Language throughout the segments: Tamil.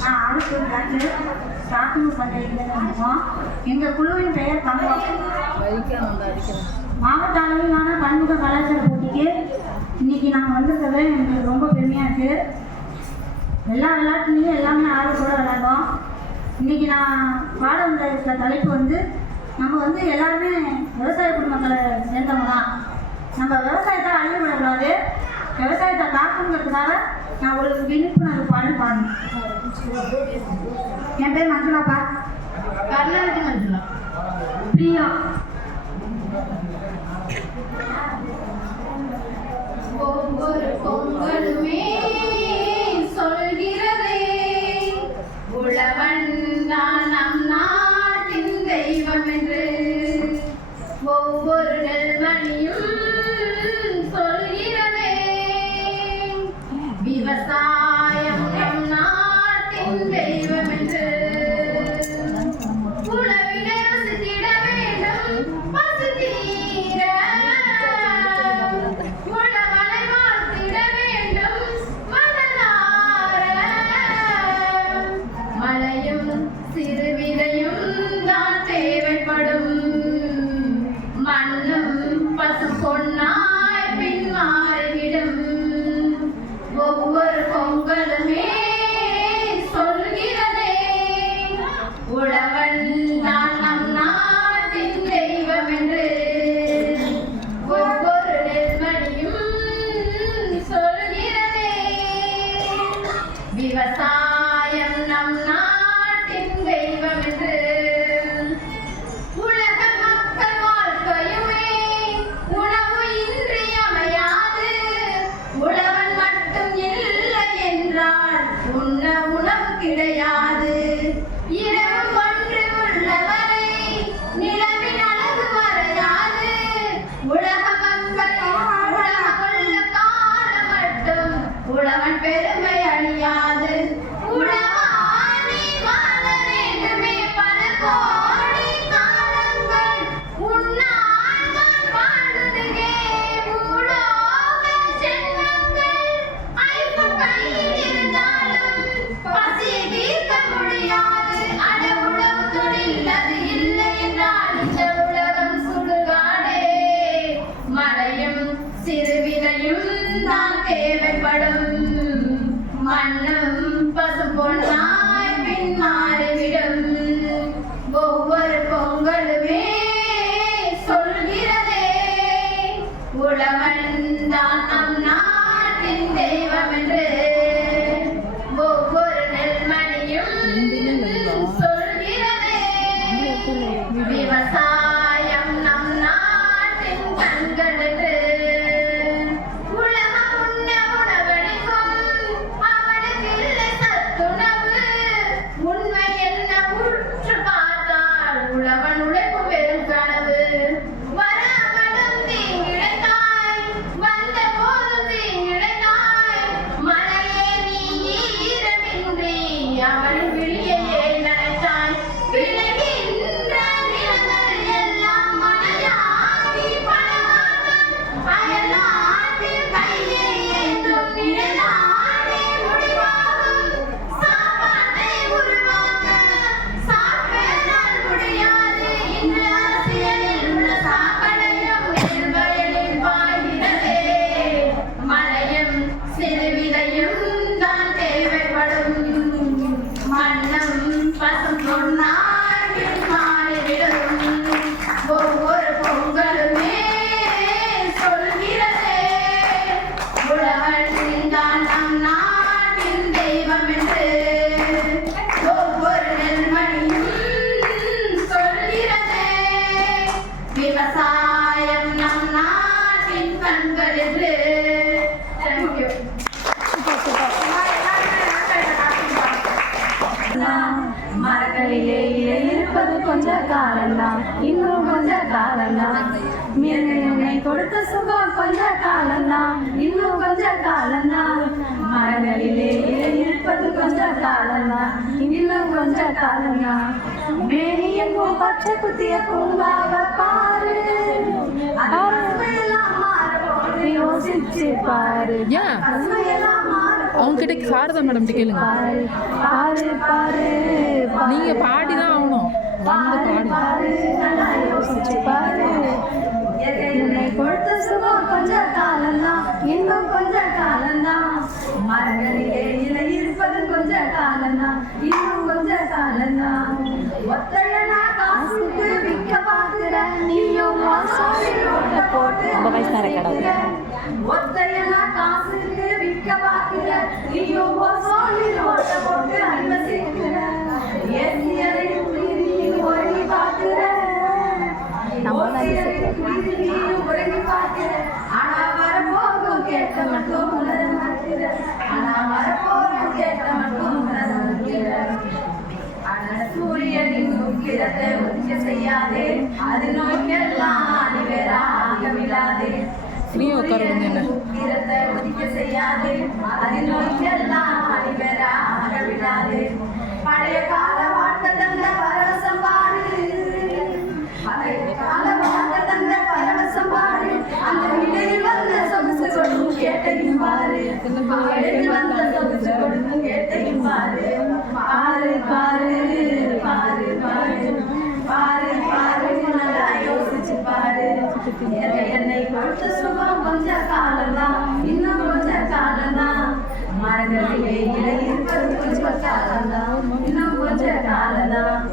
நான் ஆளுக்கு கண்டு சாத்தனூர் பஞ்சாயத்தில் இருக்கோம் எங்கள் குழுவின் பெயர் பங்கம் மாவட்ட அளவிலான பன்முக கலாச்சார போட்டிக்கு இன்னைக்கு நாங்கள் வந்திருக்கவே எங்களுக்கு ரொம்ப பெருமையாக இருக்குது எல்லா விளையாட்டுலையும் எல்லாமே ஆர்வத்தோட விளையாடுவோம் இன்னைக்கு நான் பாட வந்த தலைப்பு வந்து நம்ம வந்து எல்லாருமே விவசாய குடும்பங்களை சேர்ந்தவங்க தான். நம்ம விவசாயத்தை அழிவிடக்கூடாது விவசாயத்தை காக்கணுங்கிறதுக்காக நான் உங்களுக்கு விழிப்புணர்வு பாடல் பாடணும். என் பேர் மஞ்சுளாப்பா கர்நாடக மஞ்சுளா. பிரியா. சிறுவிதையும் தான் தேவைப்படும். மண்ணும் பசுபொன்னா காலம்னா இன்னும் கொஞ்ச காலம்னா என்னை கொடுத்த சுகம் கொஞ்ச காலம்னா இன்னும் கொஞ்ச காலம்னா மரங்களிலே இருப்பது கொஞ்ச காலம்னா இன்னும் கொஞ்ச காலம்னா மேனியப்போ பச்சை குத்திய பூங்காவ பாரு. அவங்க கிட்ட சாரதா மேடம் கேளுங்க. நீங்க பாடிதான் தான் ஆகணும் யோசிச்சு பாரு என்னை கொடுத்த சுகம் கொஞ்ச காலம்தான் இன்னும் கொஞ்ச காலம்தான் மரங்களிலே இலை இருப்பது கொஞ்ச காலம்தான் இன்னும் கொஞ்ச காலம்தான் காசுக்கு விற்க பாக்குற நீயும் போட்டு ஒத்தையனா காசுக்கு விற்க பாக்குற நீயும் போட்டு அன்பு செய்யாதே அது நோக்கெல்லாம் அணிவேராக விடாதே நீ உட்கார என்ன? உக்கிரத்தை ஒதுக்க செய்யாதே அது நோக்கெல்லாம் அணிவேராக விடாதே பழைய கால பாரு பாரு பாரு பாரு பாரு பாரு நல்லா யோசிச்சு பாரு என்னை என்னை கொடுத்த சுகம் கொஞ்ச காலம்தான் இன்னும் கொஞ்ச காலம்தான் மரங்களிலே இலை இருப்பது கொஞ்ச காலம்தான் இன்னும் கொஞ்ச காலம்தான்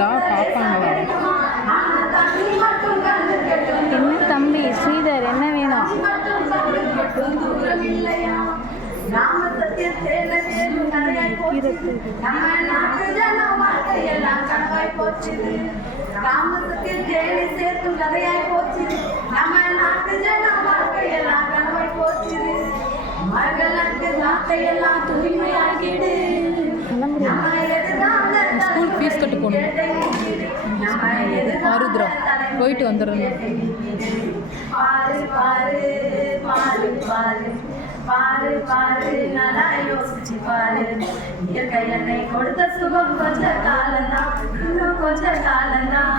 பார்க்கணும்டா பார்ப்பாங்களா என்ன தம்பி ஸ்ரீதர் என்ன வேணும்? மட்டும் கண்டு கேட்கும் கதையாய் போச்சு நம்ம நாட்டு ஜன வாழ்க்கையெல்லாம் கனவாய் போச்சு ராம சேர்த்தும் போச்சு நாட்டு நாட்டையெல்லாம் தூய்மையாகிடு கட்டு போகணும் ஆருத்ரா போயிட்டு வந்துடுறேன் பாரு பாரு பாரு பாரு பாரு பாரு நல்லா யோசிச்சு பாரு இயற்கை என்னை கொடுத்த சுகம் கொஞ்ச காலம்தான் இன்னும் கொஞ்ச காலம்தான்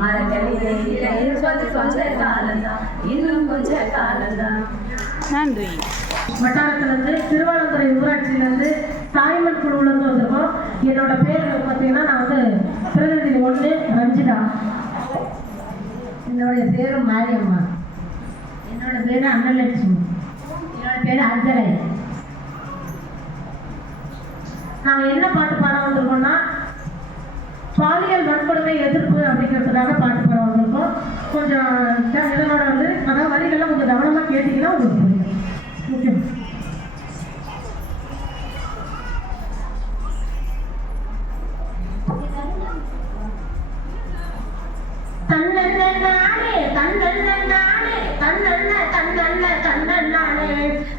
மரங்களிலே இருப்பது கொஞ்ச காலம்தான் இன்னும் கொஞ்ச காலம்தான் நன்றி. வட்டாரத்துலேருந்து திருவாளந்துறை ஊராட்சியிலேருந்து தாய்மண் குழுவிலேருந்து வந்திருக்கோம். என்னோட பேர் பார்த்தீங்கன்னா நான் வந்து பிரதிநிதி ஒன்று ரஞ்சிதா. என்னுடைய பேர் மாரியம்மா. என்னோட பேர் அன்னலட்சுமி என்னோட பேர் அஞ்சலை நாங்கள் என்ன பாட்டு பாட வந்திருக்கோம்னா பாலியல் வன்கொடுமை எதிர்ப்பு அப்படிங்கிறதுக்காக பாட்டு பாட வந்திருக்கோம். கொஞ்சம் இதனோட வந்து அதாவது வரிகள்லாம் கொஞ்சம் கவனமாக கேட்டிங்கன்னா உங்களுக்கு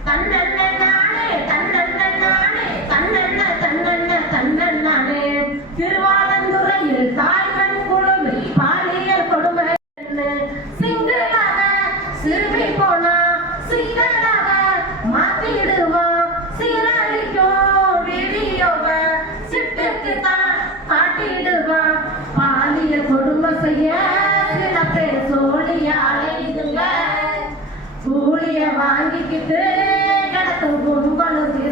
தன்னன்ன वांगी कितने कड़क गुण बल दिए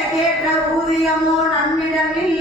ஊதியமோ நம்மிடமில்லை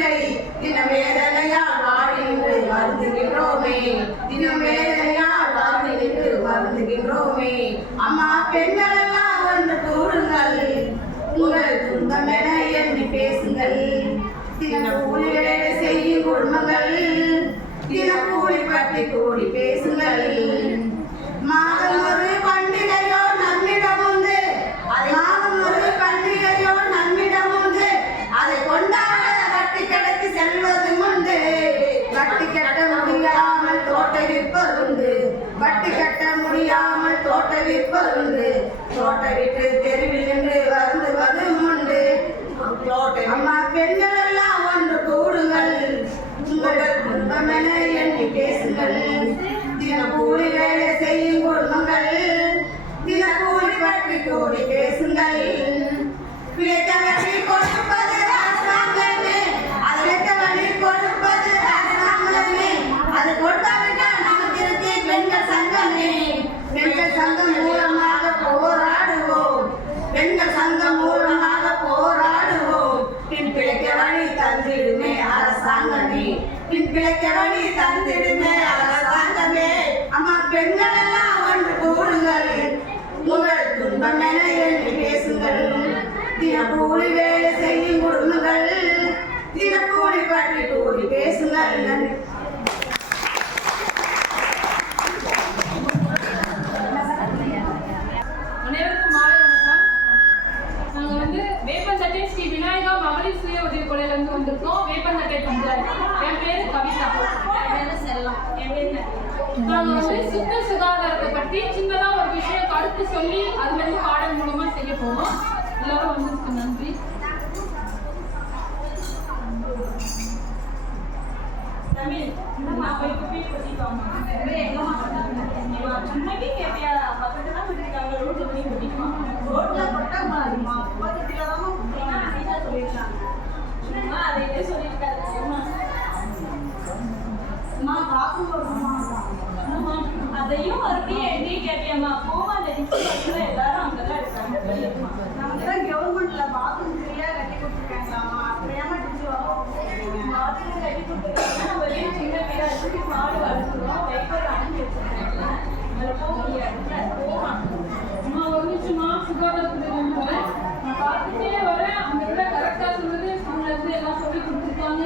பார்த்துட்டே வரேன் அவங்க கூட கரெக்டாக சொன்னது அவங்களுக்கு எல்லாம் சொல்லி கொடுத்துருக்காங்க.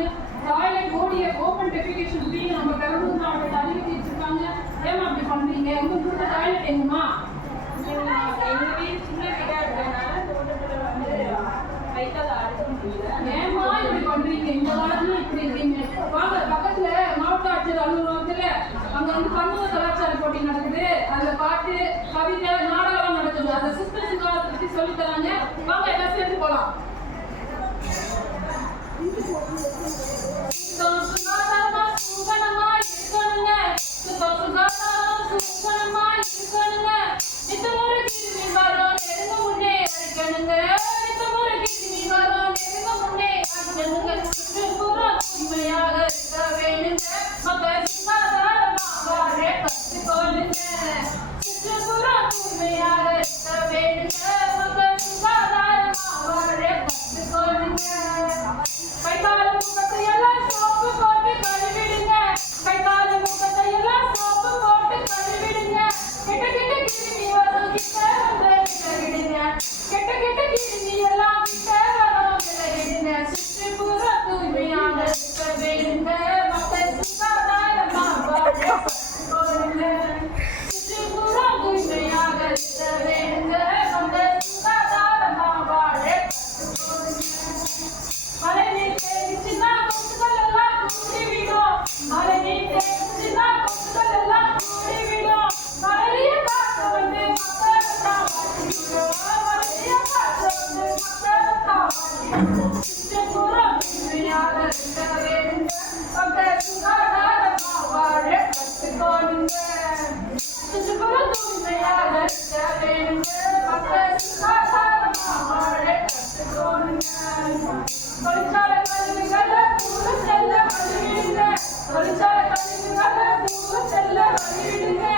டாய்லெட் ஓடிய ஓப்பன் டெபிகேஷன் பி நம்ம பெரம்பலூர் மாவட்டத்தில் அறிவித்து வச்சிருக்காங்க ஏமா அப்படி பண்ணுறீங்க உங்கள் கூட டாய்லெட் எங்கம்மா? எங்கள் வீடு சின்ன வீடாக வந்து இப்படி பண்ணுறீங்க இந்த இப்படி இருக்கீங்க. பக்கத்தில் மாவட்ட ஆட்சியர் அலுவலகத்தில் அங்கே வந்து பன்முக கலாச்சார போட்டி நடக்குது. அதில் பாட்டு கவிதை நாடகம் நடக்குது. அதை சொல்லி தராங்க வாங்க எல்லாம் சேர்ந்து போலாம். சுகாதாரமா சுகணமா இருக்கணுங்க சுகாதாரமா சுகணமா இருக்கணுங்க நித்தமொரு கீழ் மின்வாரம் நெருங்க முன்னே அரைக்கணுங்க நித்தமொரு கீழ் மின்வாரம் நெருங்க முன்னே அரைக்கணுங்க Thank you.